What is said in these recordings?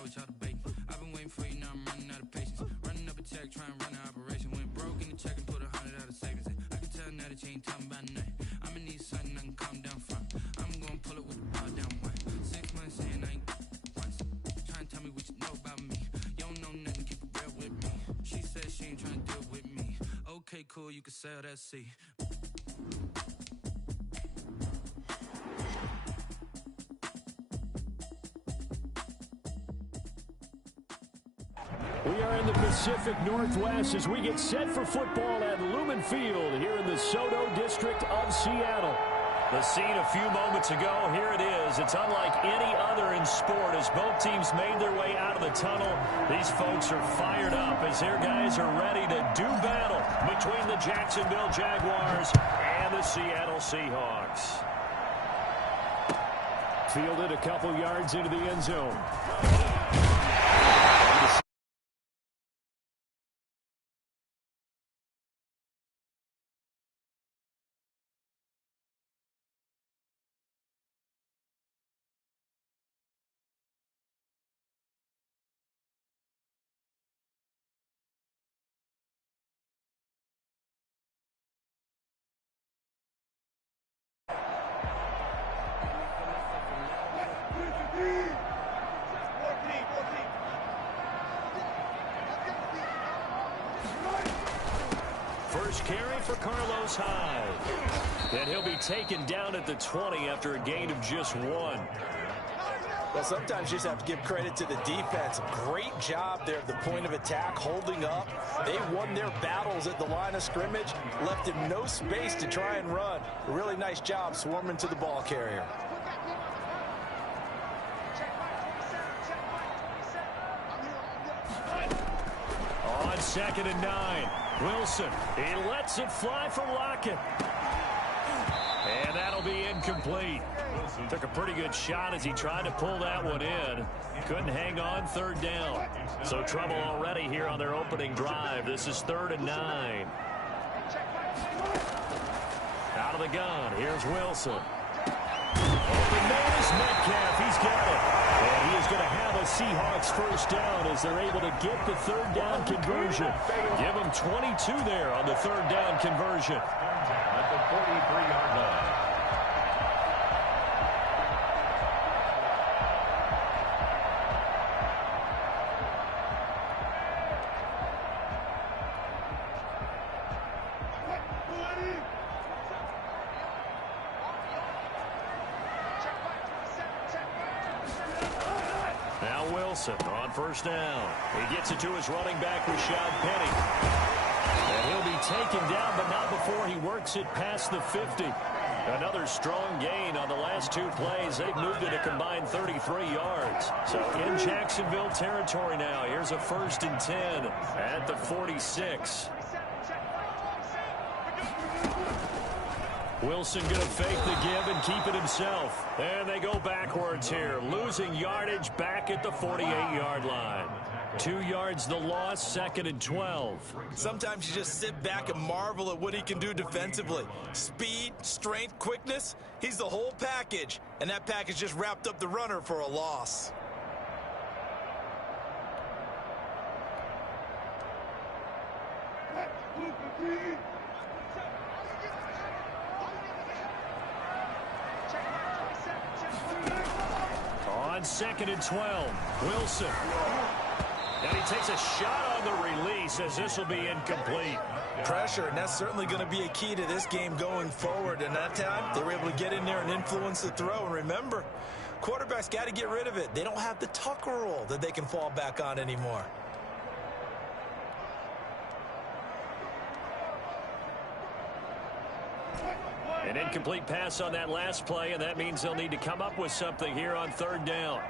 what y'all debating. I've been waiting for you, now I'm running out of patience. Running up a check, trying to run an operation. Went broke in the check and put 100 out of savings in. I can tell now that you ain't talking about nothing. I'ma need something I can calm down from. I'm gonna pull it with the bar down one. 6 months in, I ain't once. Trying to tell me what you know about me. You don't know nothing, keep it real with me. She said she ain't trying to deal with me. Okay, cool, you can sell that seat. We are in the Pacific Northwest as we get set for football at Lumen Field here in the SoDo district of Seattle. The scene a few moments ago, here it is. It's unlike any other in sport as both teams made their way out of the tunnel. These folks are fired up as their guys are ready to do battle between the Jacksonville Jaguars and the Seattle Seahawks. Fielded a couple yards into the end zone. First carry for Carlos Hyde. And he'll be taken down at the 20 after a gain of just 1. Well, sometimes you just have to give credit to the defense. Great job there at the point of attack, holding up. They won their battles at the line of scrimmage, left him no space to try and run. A really nice job swarming to the ball carrier. On 2nd and 9, Wilson, he lets it fly for Lockett. And that'll be incomplete. Took a pretty good shot as he tried to pull that one in. Couldn't hang on 3rd down. So trouble already here on their opening drive. This is 3rd and 9. Out of the gun, here's Wilson. Open man is Metcalf, he's got it. And he is going to have a Seahawks first down as they're able to get the 3rd down conversion. Give them 22 there on the 3rd down conversion. At the 43-yard line. On first down. He gets it to his running back, Rashad Penny. And he'll be taken down, but not before he works it past the 50. Another strong gain on the last 2 plays. They've moved it a combined 33 yards. So in Jacksonville territory now. Here's a 1st and 10 at the 46. Wilson going to fake the give and keep it himself. And they go backwards here, losing yardage back at the 48-yard line. 2 yards the loss, 2nd and 12. Sometimes you just sit back and marvel at what he can do defensively. Speed, strength, quickness, he's the whole package. And that package just wrapped up the runner for a loss. On 2nd and 12, Wilson. And he takes a shot on the release as this will be incomplete. Pressure, and that's certainly going to be a key to this game going forward. And that time, they were able to get in there and influence the throw. And remember, quarterbacks got to get rid of it. They don't have the Tucker rule that they can fall back on anymore. An incomplete pass on that last play, and that means they'll need to come up with something here on 3rd down.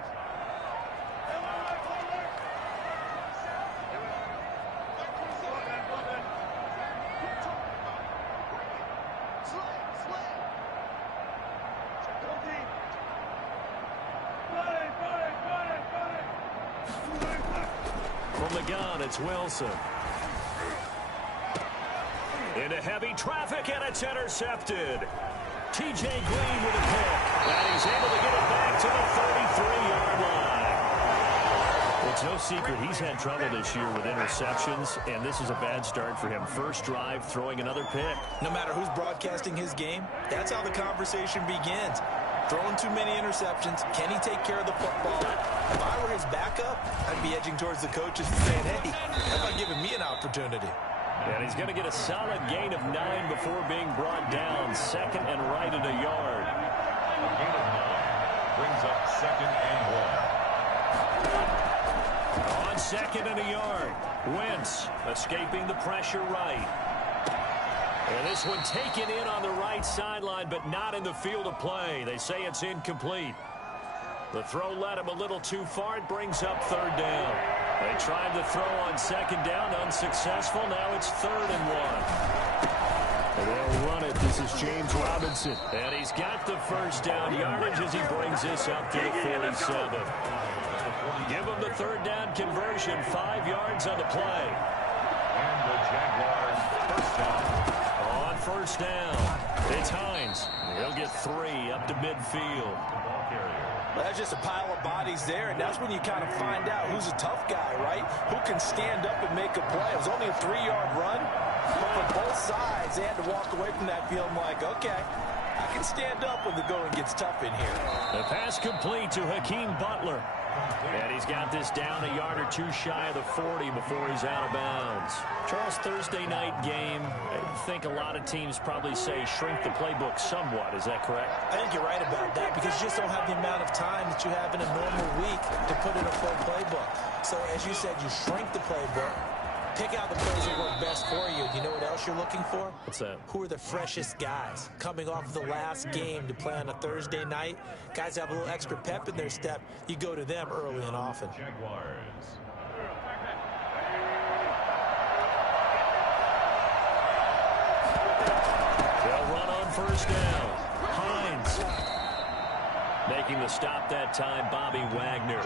From the gun, it's Wilson. Into heavy traffic, and it's intercepted. T.J. Green with a pick, and he's able to get it back to the 33-yard line. secret. He's had trouble this year with interceptions, and this is a bad start for him. First drive, throwing another pick. No matter who's broadcasting his game, that's how the conversation begins. Throwing too many interceptions. Can he take care of the football? If I were his backup, I'd be edging towards the coaches and saying, hey, how about giving me an opportunity? And he's going to get a solid gain of 9 before being brought down. Second and right at a yard. A gain of 9 brings up 2nd and 1. On 2nd and a yard, Wentz escaping the pressure right. And this one taken in on the right sideline, but not in the field of play. They say it's incomplete. The throw led him a little too far. It brings up 3rd down. They tried to throw on 2nd down, unsuccessful. Now it's 3rd and 1. They'll run it. This is James Robinson. And he's got the first down yardage as he brings this up to the 47. Give him the 3rd down conversion. 5 yards on the play. And the Jaguars first down. On 1st down, it's Hines. He'll get 3 up to midfield. Well, that's just a pile of bodies there, and that's when you kind of find out who's a tough guy, right? Who can stand up and make a play. It was only a 3-yard run, but for both sides, they had to walk away from that feeling like, okay, I can stand up when the going gets tough in here. The pass complete to Hakeem Butler. And he's got this down a yard or 2 shy of the 40 before he's out of bounds. Charles, Thursday night game, I think a lot of teams probably say shrink the playbook somewhat. Is that correct? I think you're right about that because you just don't have the amount of time that you have in a normal week to put in a full playbook. So, as you said, you shrink the playbook. Pick out the plays that work best for you. You know what else you're looking for? What's that? Who are the freshest guys coming off the last game to play on a Thursday night? Guys have a little extra pep in their step. You go to them early and often. Jaguars. They'll run on 1st down. Hines making the stop that time, Bobby Wagner.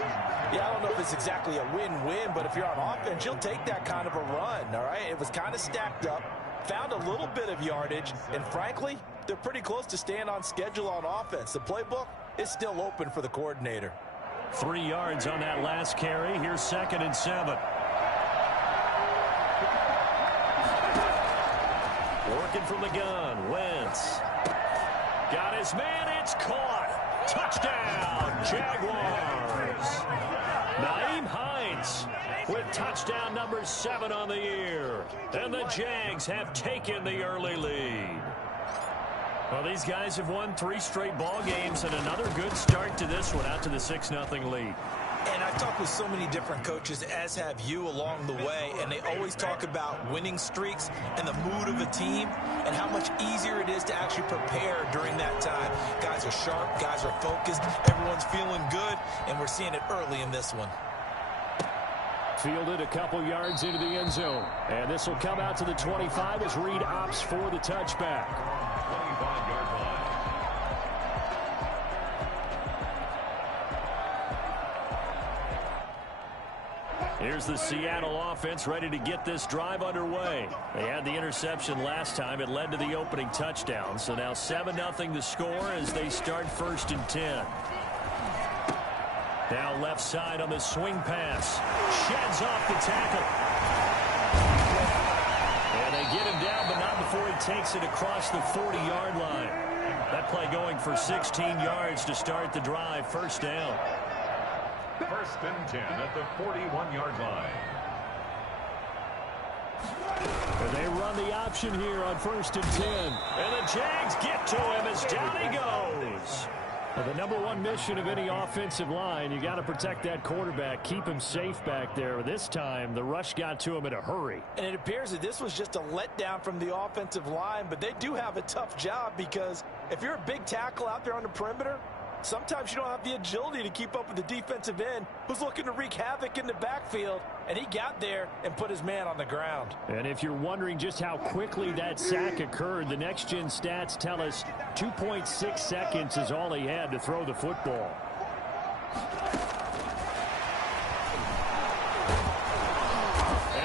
Yeah, I don't know if it's exactly a win-win, but if you're on offense, you'll take that kind of a run, all right? It was kind of stacked up, found a little bit of yardage, and frankly, they're pretty close to staying on schedule on offense. The playbook is still open for the coordinator. 3 yards on that last carry. Here's 2nd and 7. Working from the gun, Wentz. Got his man, it's caught. Touchdown, Jaguars. Nyheim Hines with touchdown number 7 on the year. And the Jags have taken the early lead. Well, these guys have won 3 straight ball games and another good start to this one out to the 6-0 lead. And I've talked with so many different coaches, as have you along the way, and they always talk about winning streaks and the mood of a team and how much easier it is to actually prepare during that time. Guys are sharp, guys are focused, everyone's feeling good, and we're seeing it early in this one. Fielded a couple yards into the end zone. And this will come out to the 25 as Reed opts for the touchback. 25-yard line. Here's the Seattle offense ready to get this drive underway. They had the interception last time. It led to the opening touchdown. So now 7-0 the score as they start 1st and 10. Now left side on the swing pass. Sheds off the tackle. And they get him down, but not before he takes it across the 40-yard line. That play going for 16 yards to start the drive. 1st down. 1st and 10 at the 41-yard line. And they run the option here on 1st and 10. And the Jags get to him as down he goes. Well, the number 1 mission of any offensive line, you got to protect that quarterback, keep him safe back there. This time, the rush got to him in a hurry. And it appears that this was just a letdown from the offensive line, but they do have a tough job because if you're a big tackle out there on the perimeter, sometimes you don't have the agility to keep up with the defensive end who's looking to wreak havoc in the backfield, and he got there and put his man on the ground. And if you're wondering just how quickly that sack occurred, the next-gen stats tell us 2.6 seconds is all he had to throw the football.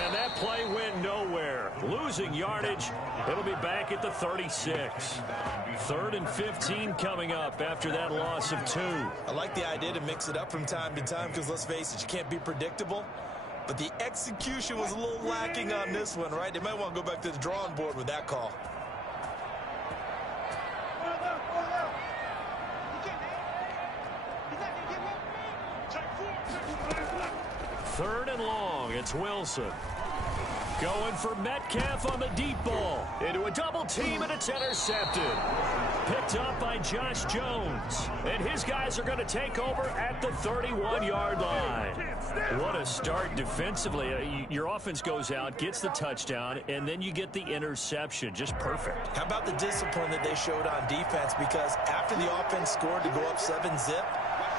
And that play went nowhere. losing yardage. It'll be back at the 36. 3rd and 15 coming up after that loss of 2. I like the idea to mix it up from time to time because, let's face it, you can't be predictable. But the execution was a little lacking on this one, right? They might want to go back to the drawing board with that call. Third and long, it's Wilson. Going for Metcalf on the deep ball. Into a double team, and it's intercepted. Picked up by Josh Jones. And his guys are going to take over at the 31-yard line. What a start defensively. Your offense goes out, gets the touchdown, and then you get the interception. Just perfect. How about the discipline that they showed on defense? Because after the offense scored to go up 7-zip,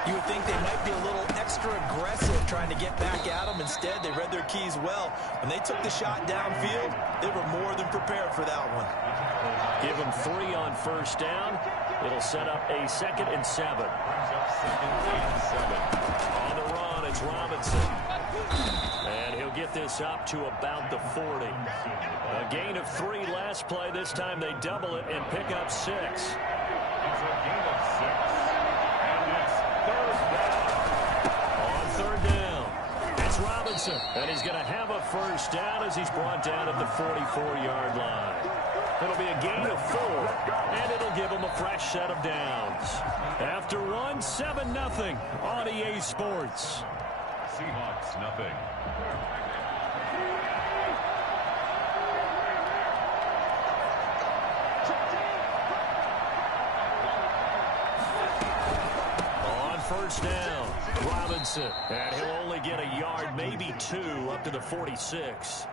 you would think they might be a little extra aggressive trying to get back at them. Instead, they read their keys well. When they took the shot downfield, they were more than prepared for that one. Give them 3 on first down. It'll set up a 2nd and 7. On the run, it's Robinson. And he'll get this up to about the 40. A gain of 3 last play. This time they double it and pick up 6. It's a gain of 6. On 3rd down, it's Robinson, and he's going to have a first down as he's brought down at the 44-yard line. It'll be a gain of 4, and it'll give him a fresh set of downs. After one, 7-0 on EA Sports. Seahawks, nothing. First down, Robinson, and he'll only get a yard, maybe 2, up to the 46.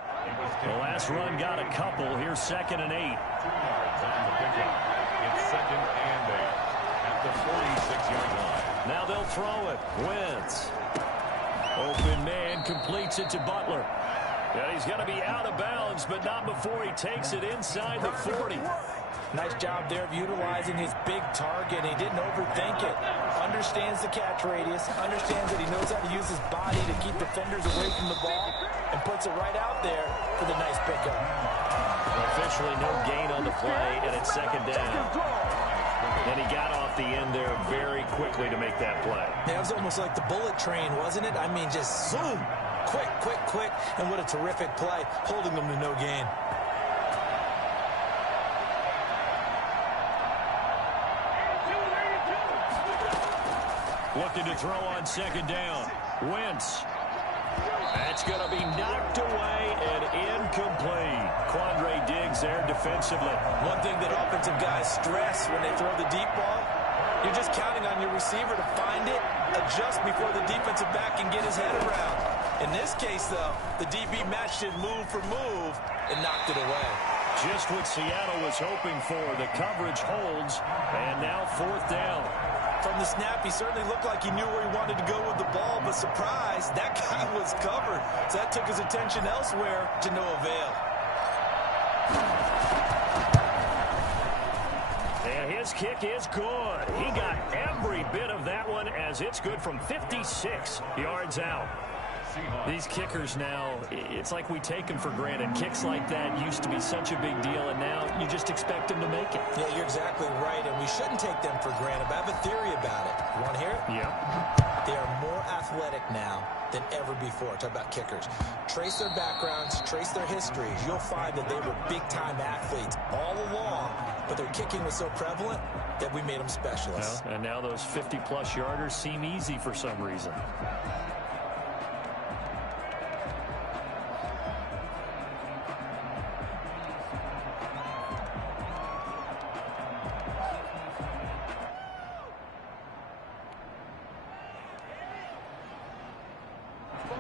The last run got a couple. Here's 2nd and 8. 2 yards on the pickup. It's 2nd and 8 at the 46-yard line. Now they'll throw it. Wentz. Open man completes it to Butler. And he's going to be out of bounds, but not before he takes it inside the 40. Nice job there of utilizing his big target. He didn't overthink it. Understands the catch radius. Understands that he knows how to use his body to keep defenders away from the ball. And puts it right out there for the nice pickup. Officially no gain on the play, and it's 2nd down. And he got off the end there very quickly to make that play. Yeah, it was almost like the bullet train, wasn't it? I mean, just zoom. Quick, quick, quick. And what a terrific play, holding them to no gain. Looking to throw on 2nd down. Wentz. That's going to be knocked away and incomplete. Quandre Diggs there defensively. One thing that offensive guys stress when they throw the deep ball, you're just counting on your receiver to find it, adjust before the defensive back can get his head around. In this case, though, the DB matched it move for move and knocked it away. Just what Seattle was hoping for. The coverage holds, and now 4th down. From the snap, he certainly looked like he knew where he wanted to go with the ball, but surprise, that guy was covered. So that took his attention elsewhere to no avail. And his kick is good. He got every bit of that one as it's good from 56 yards out. These kickers now, it's like we take them for granted. Kicks like that used to be such a big deal, and now you just expect them to make it. Yeah, you're exactly right, and we shouldn't take them for granted. But I have a theory about it. You want to hear it? Yeah. They are more athletic now than ever before. Talk about kickers. Trace their backgrounds, trace their histories. You'll find that they were big-time athletes all along, but their kicking was so prevalent that we made them specialists. Well, and now those 50-plus yarders seem easy for some reason.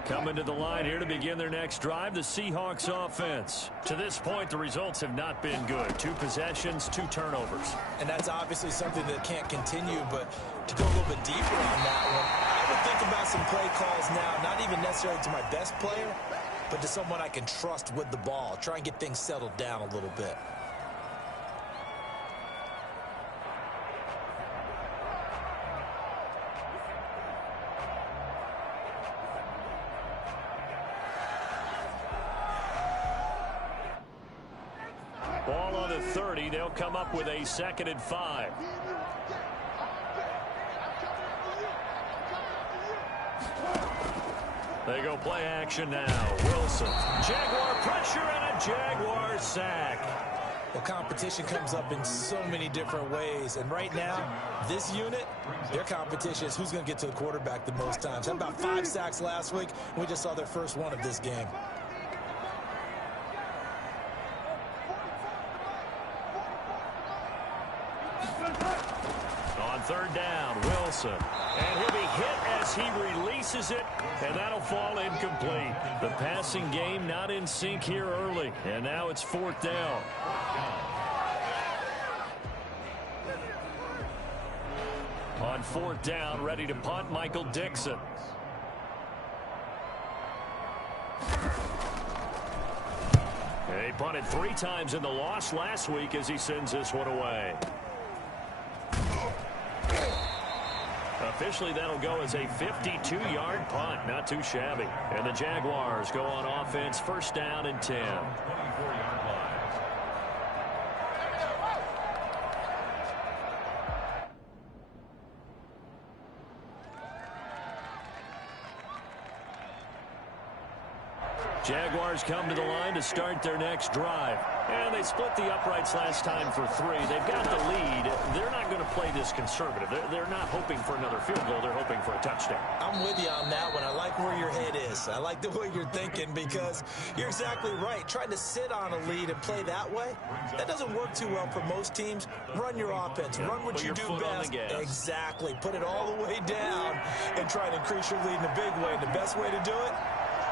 Coming to the line here to begin their next drive, the Seahawks offense. To this point, the results have not been good. 2 possessions, 2 turnovers. And that's obviously something that can't continue, but to go a little bit deeper on that one, I would think about some play calls now, not even necessarily to my best player, but to someone I can trust with the ball. Try and get things settled down a little bit. on the 30. They'll come up with a 2nd and 5. They go play action now. Wilson. Jaguar pressure and a Jaguar sack. Well, competition comes up in so many different ways. And right now, this unit, their competition is who's going to get to the quarterback the most times. Had about 5 sacks last week, and we just saw their first one of this game. On 3rd down, Wilson. And he'll be hit as he releases it, and that'll fall incomplete. The passing game not in sync here early, and now it's 4th down. On 4th down, ready to punt, Michael Dixon. He punted 3 times in the loss last week as he sends this one away. Officially, that'll go as a 52-yard punt. Not too shabby. And the Jaguars go on offense, 1st down and 10. 24-yard line. Jaguars come to the line to start their next drive. And they split the uprights last time for 3. They've got the lead. They're not going to play this conservative. They're not hoping for another field goal. They're hoping for a touchdown. I'm with you on that one. I like where your head is. I like the way you're thinking because you're exactly right. Trying to sit on a lead and play that way, that doesn't work too well for most teams. Run your offense. Run what you do best. Exactly. Put it all the way down and try to increase your lead in a big way. And the best way to do it,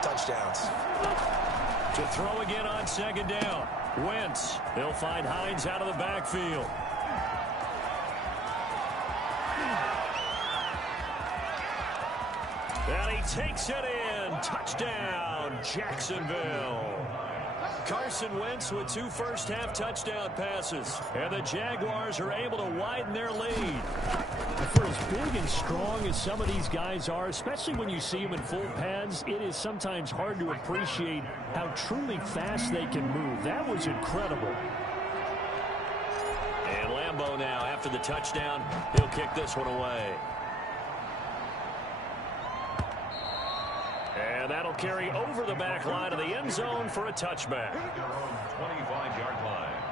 touchdowns. To throw again on 2nd down. Wentz. They'll find Hines out of the backfield. And he takes it in. Touchdown, Jacksonville. Carson Wentz with 2 first-half touchdown passes. And the Jaguars are able to widen their lead. For as big and strong as some of these guys are, especially when you see them in full pads, it is sometimes hard to appreciate how truly fast they can move. That was incredible. And Lambeau now, after the touchdown, he'll kick this one away. And that'll carry over the back line of the end zone for a touchback. 25-yard line.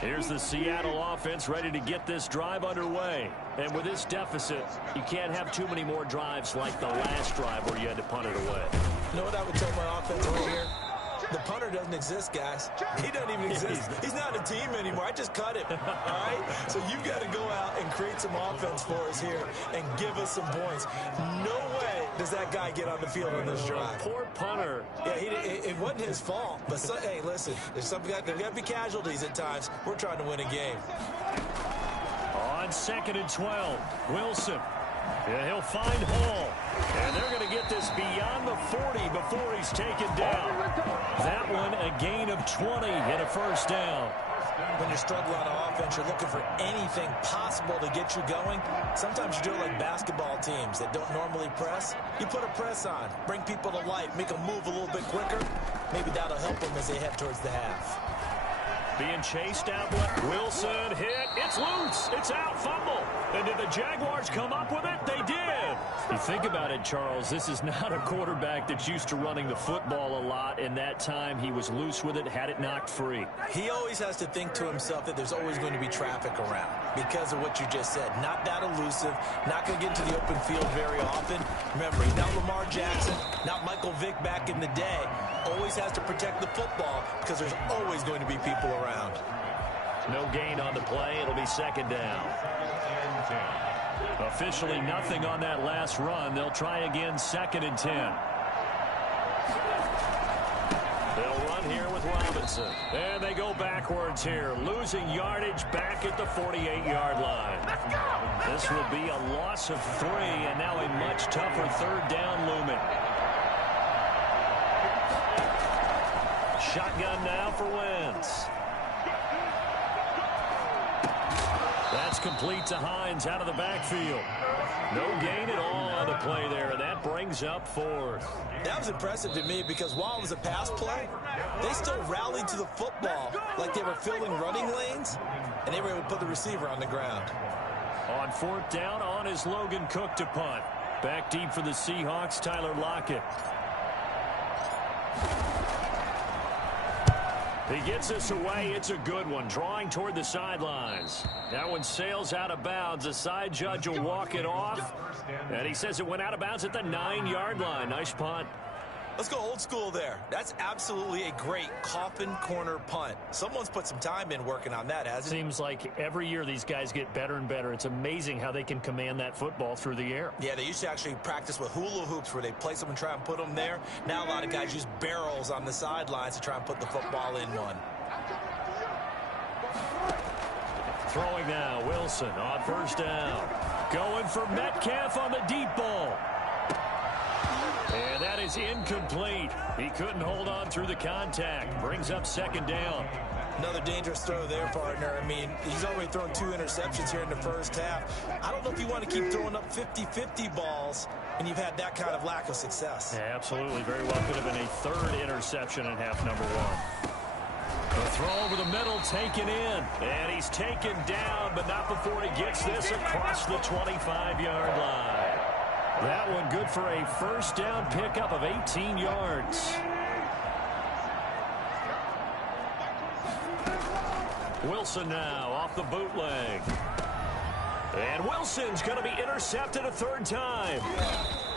Here's the Seattle offense ready to get this drive underway. And with this deficit, you can't have too many more drives like the last drive where you had to punt it away. You know what I would tell my offense right here? The punter doesn't exist, guys. He doesn't even exist. He's not a team anymore. I just cut him, all right? So you've got to go out and create some offense for us here and give us some points. No way does that guy get on the field on this drive. Poor punter. Yeah, it wasn't his fault. But, hey, listen, there's got to be casualties at times. We're trying to win a game. On 2nd and 12, Wilson. Yeah, he'll find Hall. And they're going to get this beyond the 40 before he's taken down. That one a gain of 20 and a 1st down. When you're struggling on offense, you're looking for anything possible to get you going. Sometimes you do it like basketball teams that don't normally press. You put a press on, bring people to life, make them move a little bit quicker. Maybe that'll help them as they head towards the half. Being chased out left. Wilson hit. It's loose. It's out. Fumble. And did the Jaguars come up with it? They did. You think about it, Charles. This is not a quarterback that's used to running the football a lot. And that time he was loose with it, had it knocked free. He always has to think to himself that there's always going to be traffic around because of what you just said. Not that elusive. Not going to get into the open field very often. Remember, he's not Lamar Jackson, not Michael Vick back in the day. Always has to protect the football because there's always going to be people around. No gain on the play. It'll be 2nd down. Officially nothing on that last run. They'll try again 2nd and 10. They'll run here with Robinson. And they go backwards here, losing yardage back at the 48-yard line. This will be a loss of 3, and now a much tougher third down looming. Shotgun now for Wentz. That's complete to Hines out of the backfield. No gain at all on the play there, and that brings up 4th. That was impressive to me because while it was a pass play, they still rallied to the football like they were filling running lanes, and they were able to put the receiver on the ground. On 4th down, on is Logan Cook to punt. Back deep for the Seahawks, Tyler Lockett. He gets us away. It's a good one. Drawing toward the sidelines. That one sails out of bounds. The side judge will walk it off. And he says it went out of bounds at the 9-yard line. Nice punt. Let's go old school there. That's absolutely a great coffin corner punt. Someone's put some time in working on that, hasn't it? Seems like every year these guys get better and better. It's amazing how they can command that football through the air. Yeah, they used to actually practice with hula hoops where they place them and try and put them there. Now a lot of guys use barrels on the sidelines to try and put the football in one. Throwing now, Wilson on 1st down. Going for Metcalf on the deep ball. And that is incomplete. He couldn't hold on through the contact. Brings up 2nd down. Another dangerous throw there, partner. I mean, he's already thrown 2 interceptions here in the first half. I don't know if you want to keep throwing up 50-50 balls and you've had that kind of lack of success. Yeah, absolutely. Very well could have been a 3rd interception in half number 1. The throw over the middle taken in. And he's taken down, but not before he gets this across the 25-yard line. That one good for a 1st down pickup of 18 yards. Wilson now off the bootleg. And Wilson's going to be intercepted a 3rd time.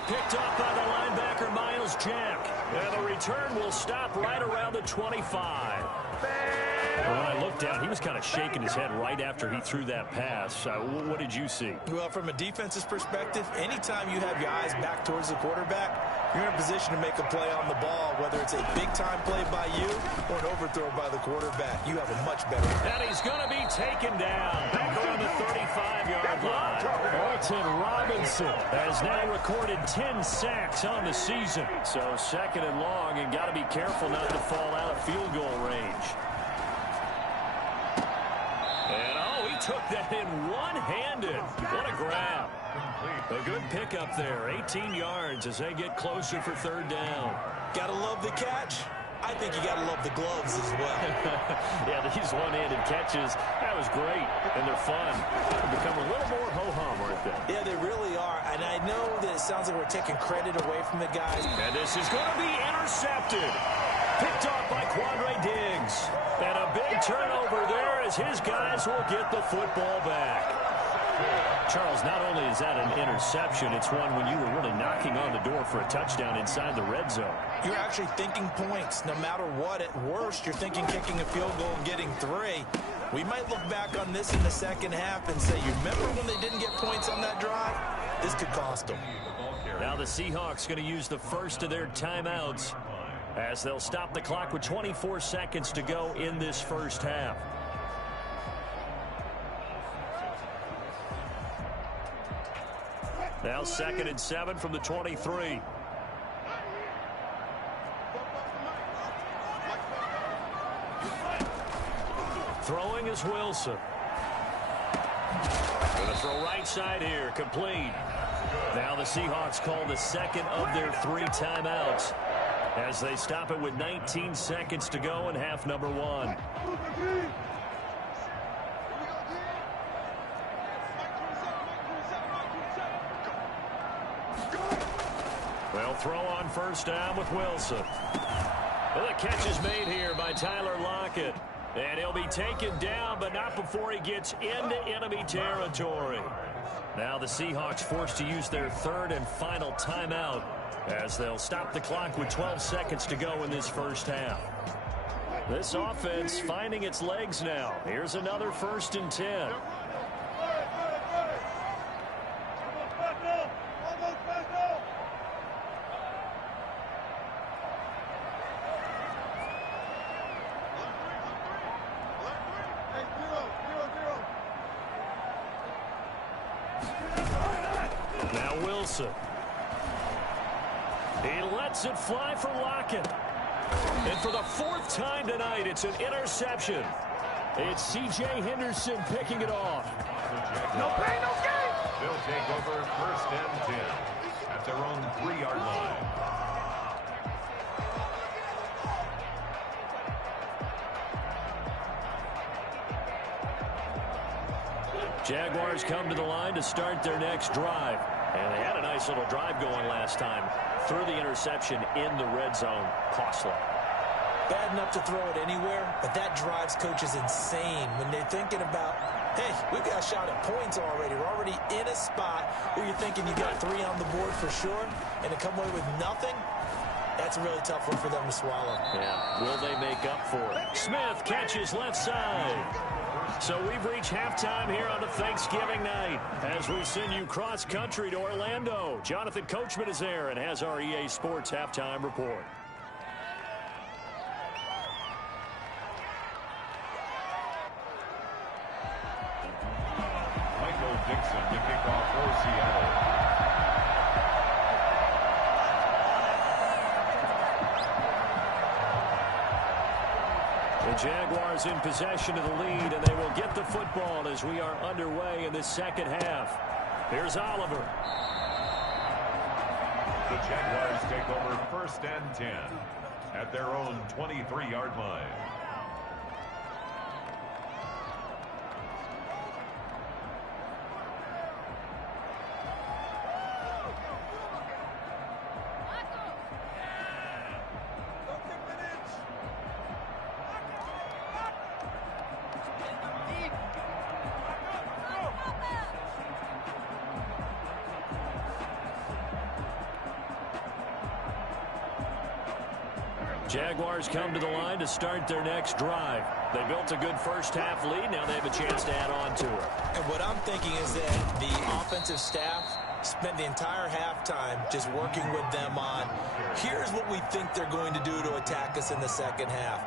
Picked up by the linebacker Miles Jack. And the return will stop right around the 25. When I looked down, he was kind of shaking his head right after he threw that pass. What did you see? Well, from a defense's perspective, anytime you have your eyes back towards the quarterback, you're in a position to make a play on the ball, whether it's a big-time play by you or an overthrow by the quarterback. You have a much better. And he's going to be taken down back around the 35-yard line. Alton Robinson has now recorded 10 sacks on the season. So 2nd and long, and got to be careful not to fall out of field goal range. And, he took that in one-handed. What a grab. A good pickup there. 18 yards as they get closer for 3rd down. Gotta love the catch. I think you gotta love the gloves as well. Yeah, these one-handed catches, that was great. And they're fun. They become a little more ho-hum, aren't they? Yeah, they really are. And I know that it sounds like we're taking credit away from the guys. And this is going to be intercepted. Picked off by Quandre Diggs. And a big turnover there as his guys will get the football back. Charles, not only is that an interception, it's one when you were really knocking on the door for a touchdown inside the red zone. You're actually thinking points. No matter what, at worst, you're thinking kicking a field goal and getting 3. We might look back on this in the second half and say, you remember when they didn't get points on that drive? This could cost them. Now the Seahawks going to use the first of their timeouts as they'll stop the clock with 24 seconds to go in this first half. Now 2nd and 7 from the 23. Throwing is Wilson. Going to throw right side here, complete. Now the Seahawks call the 2nd of their 3 timeouts as they stop it with 19 seconds to go in half number 1. They'll throw on 1st down with Wilson. Well, the catch is made here by Tyler Lockett. And he'll be taken down, but not before he gets into enemy territory. Now the Seahawks forced to use their 3rd and final timeout as they'll stop the clock with 12 seconds to go in this first half. This offense finding its legs now. Here's another 1st and 10. Wilson. He lets it fly for Lockett. And for the 4th time tonight, it's an interception. It's C.J. Henderson picking it off. No pain, no gain. They'll take over 1st and 10 at their own 3-yard line. Jaguars come to the line to start their next drive. And they had a nice little drive going last time. Threw the interception in the red zone. Costly. Bad enough to throw it anywhere, but that drives coaches insane when they're thinking about, hey, we've got a shot at points already. We're already in a spot where you're thinking you got 3 on the board for sure, and to come away with nothing, that's a really tough one for them to swallow. Yeah, will they make up for it? Smith catches left side. So we've reached halftime here on a Thanksgiving night as we send you cross-country to Orlando. Jonathan Coachman is there and has our EA Sports halftime report. Michael Dixon to kick off for Seattle. The Jaguars in possession of the lead, and they will get the football as we are underway in the second half. Here's Oliver. The Jaguars take over 1st and 10 at their own 23-yard line. Jaguars come to the line to start their next drive. They built a good first-half lead. Now they have a chance to add on to it. And what I'm thinking is that the offensive staff spent the entire halftime just working with them on, here's what we think they're going to do to attack us in the second half.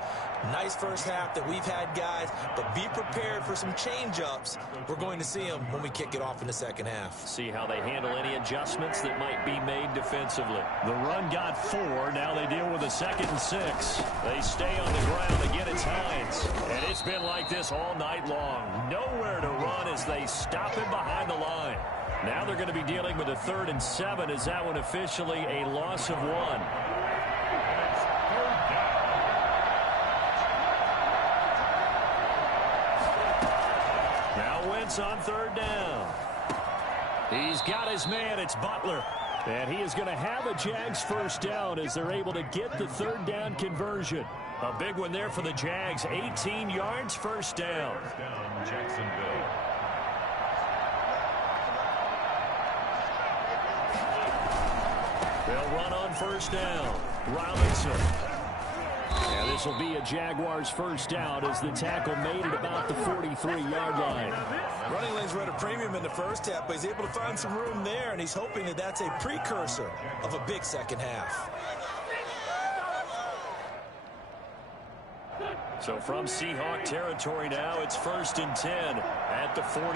Nice first half that we've had, guys, but be prepared for some change-ups. We're going to see them when we kick it off in the second half. See how they handle any adjustments that might be made defensively. The run got 4. Now they deal with a 2nd and 6. They stay on the ground. Again, it's Hines. And it's been like this all night long. Nowhere to run as they stop him behind the line. Now they're going to be dealing with a 3rd and 7. Is that one officially a loss of 1? On 3rd down. He's got his man. It's Butler. And he is going to have a Jags first down as they're able to get the 3rd down conversion. A big one there for the Jags. 18 yards, first down. First down, Jacksonville. They'll run on first down. Robinson. And this will be a Jaguars first down as the tackle made at about the 43-yard line. Running lanes were at a premium in the first half, but he's able to find some room there, and he's hoping that that's a precursor of a big second half. So from Seahawk territory now, it's 1st and 10 at the 43.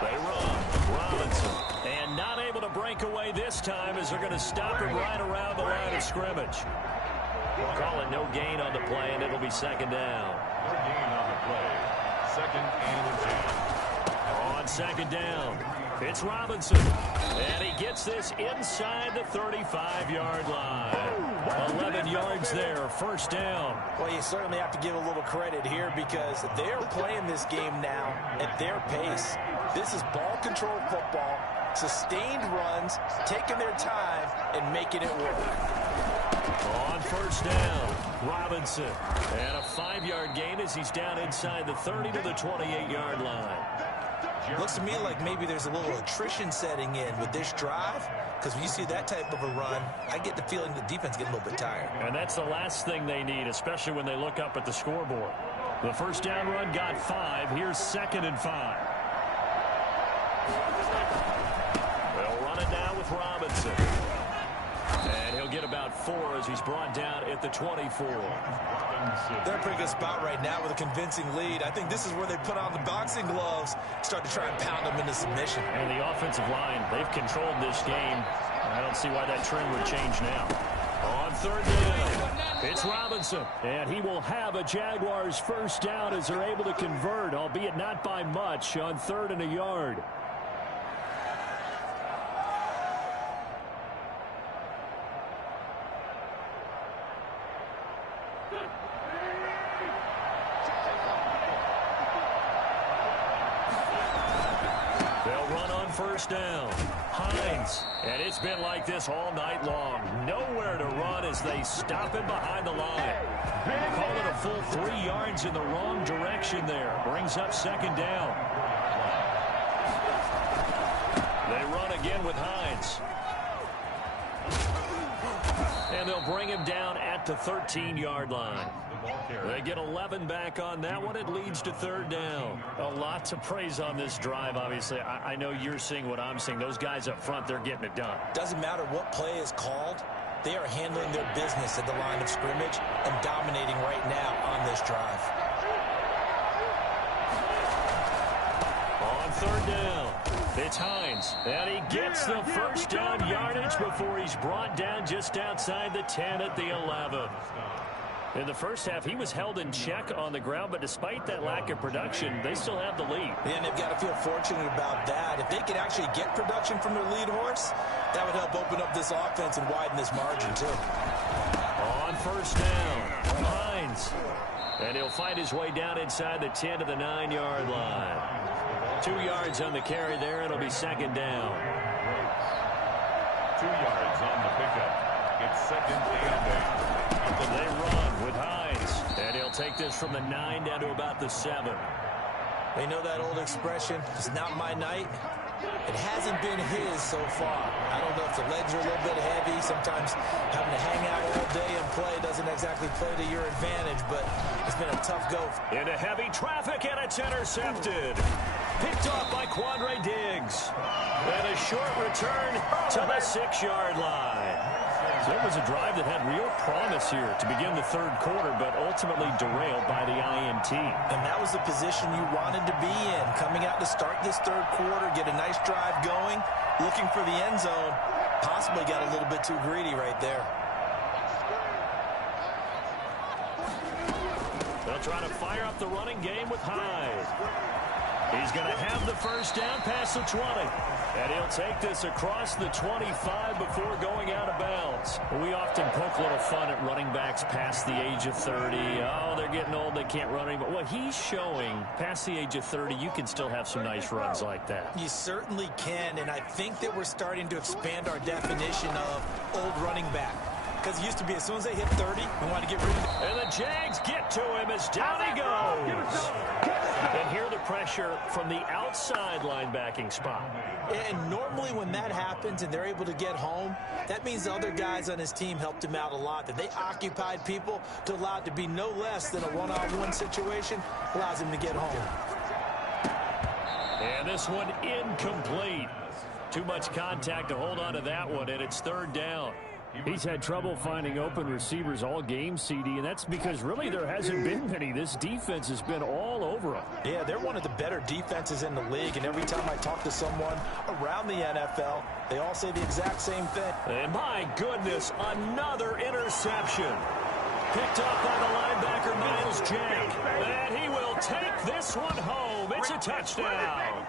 They run. Robinson. And not able to break away this time as they're going to stop him right around the line of scrimmage. We'll call it no gain on the play, and it'll be 2nd down. No gain on the play. 2nd and 10. On 2nd down, it's Robinson. And he gets this inside the 35-yard line. 11 yards there, first down. Well, you certainly have to give a little credit here because they're playing this game now at their pace. This is ball control football, sustained runs, taking their time, and making it work. On first down, Robinson. And a 5-yard gain as he's down inside the 30 to the 28-yard line. Looks to me like maybe there's a little attrition setting in with this drive, because when you see that type of a run, I get the feeling the defense gets a little bit tired. And that's the last thing they need, especially when they look up at the scoreboard. The first down run got 5. Here's 2nd and 5. They'll run it now with Robinson. And he'll get about 4 as he's brought down at the 24. They're in a pretty good spot right now with a convincing lead. I think this is where they put on the boxing gloves, start to try and pound them into submission. And the offensive line, they've controlled this game. I don't see why that trend would change now. On third down, it's Robinson, and he will have a Jaguars first down as they're able to convert, albeit not by much, on 3rd and a yard. First down, Hines, and it's been like this all night long. Nowhere to run as they stop him behind the line. Call it a full 3 yards in the wrong direction there. Brings up 2nd down. They run again with Hines. And they'll bring him down at the 13-yard line. They get 11 back on that one. It leads to 3rd down. A lot to praise on this drive, obviously. I know you're seeing what I'm seeing. Those guys up front, they're getting it done. Doesn't matter what play is called. They are handling their business at the line of scrimmage and dominating right now on this drive. On 3rd down, it's Hines. And he gets the first down yardage before he's brought down just outside the 10 at the 11. In the first half, he was held in check on the ground, but despite that lack of production, they still have the lead. And they've got to feel fortunate about that. If they could actually get production from their lead horse, that would help open up this offense and widen this margin, too. On first down, Hines. And he'll find his way down inside the 10 to the 9-yard line. 2 yards on the carry there. It'll be 2nd down. 2 yards on the pickup. It's 2nd and 8. They run with Hines, and he'll take this from the 9 down to about the 7. They know that old expression, it's not my night. It hasn't been his so far. I don't know if the legs are a little bit heavy. Sometimes having to hang out all day and play doesn't exactly play to your advantage, but it's been a tough go. Into heavy traffic, and it's intercepted. Picked off by Quandre Diggs. And a short return to the 6-yard line. So it was a drive that had real promise here to begin the 3rd quarter, but ultimately derailed by the INT. And that was the position you wanted to be in, coming out to start this 3rd quarter, get a nice drive going, looking for the end zone. Possibly got a little bit too greedy right there. They'll try to fire up the running game with Hyde. He's going to have the first down past the 20. And he'll take this across the 25 before going out of bounds. We often poke a little fun at running backs past the age of 30. Oh, they're getting old, they can't run anymore. Well, he's showing past the age of 30, you can still have some nice runs like that. You certainly can, and I think that we're starting to expand our definition of old running back. Because it used to be as soon as they hit 30, we want to get rid of it. And the Jags get to him as down he goes. And here the pressure from the outside linebacking spot. And normally when that happens and they're able to get home, that means the other guys on his team helped him out a lot. That they occupied people to allow it to be no less than a one-on-one situation, allows him to get home. And this one incomplete. Too much contact to hold on to that one, and it's 3rd down. He's had trouble finding open receivers all game, CD, and that's because really there hasn't been many. This defense has been all over him. Yeah, they're one of the better defenses in the league, and every time I talk to someone around the NFL, they all say the exact same thing. And my goodness, another interception. Picked up by the linebacker, Miles Jack. And he will take this one home. It's a touchdown.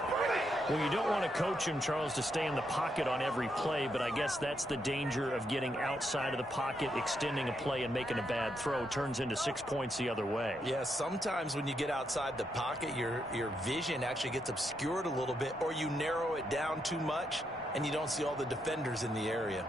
Well, you don't want to coach him, Charles, to stay in the pocket on every play, but I guess that's the danger of getting outside of the pocket, extending a play, and making a bad throw. Turns into 6 points the other way. Yeah, sometimes when you get outside the pocket, your vision actually gets obscured a little bit, or you narrow it down too much, and you don't see all the defenders in the area.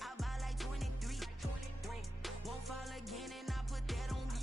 I buy like 23. Won't fall again and I put that on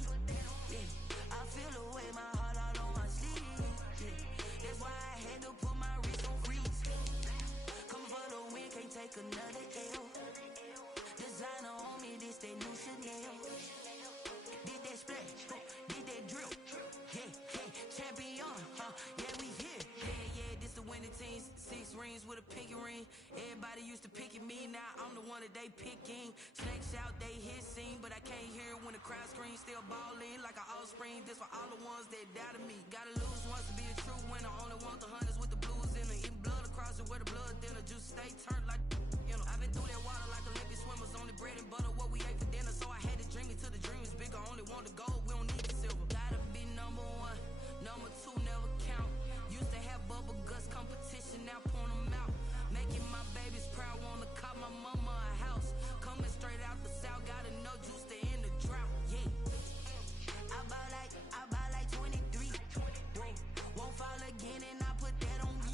they picking. Snakes out, they hissing, but I can't hear when the crowd screams. Still balling like an offspring. This for all the ones that doubted me. Gotta lose once to be a true winner. Only want the hunters with the blues in it. Eating blood across it where the blood dinner. Juice stay turned like, you know. I've been through that water like Olympic swimmers. Only bread and butter, what we ate for dinner. So I had to dream it till the dream is bigger. Only want the gold, we don't need the silver. Gotta be number one, number two never count. Used to have bubble guts competition, now point them out. Making my babies proud, wanna call my mama a house. Coming straight out the south, gotta know juice to end the drought. Yeah, I buy like 23. Won't fall again and I put that on me.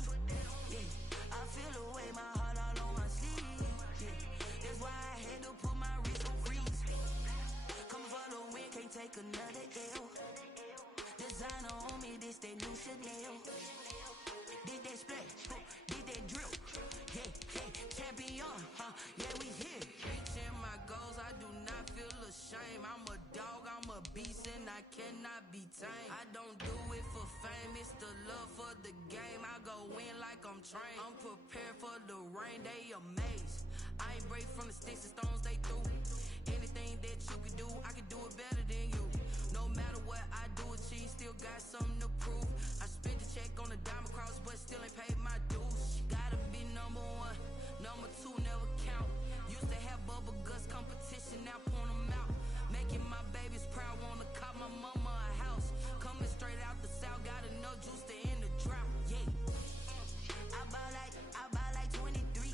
Yeah, I feel the way, my heart all on my sleeve. Yeah, that's why I had to put my wrist on freeze. Come for the win, can't take another L. Designer on me, this that new Chanel. Did that splash, did that drill. Yeah, champion, yeah, we here. Reaching my goals, I do not feel ashamed. I'm a dog, I'm a beast, and I cannot be tamed. I don't do it for fame, it's the love for the game. I go in like I'm trained. I'm prepared for the rain, they amazed. I ain't break from the sticks and stones they threw. Anything that you can do, I can do it better than you. No matter what I do, achieve, still got something to prove. I spent the check on the diamond cross, but still ain't paid my dues. Gotta be number one, number two never count. Used to have bubble guts competition, now point them out. Making my babies proud, wanna call my mama a house. Coming straight out the south, gotta know juice to end the drought. Yeah, I buy like 23.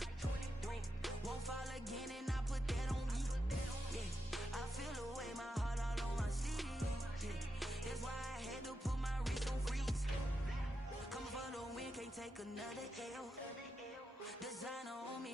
Won't fall again and I put that on me. Yeah, I feel the way, my heart all on my sleeve. Yeah, that's why I had to put my wrist on freeze. Coming for the win, can't take another L. Designer on me.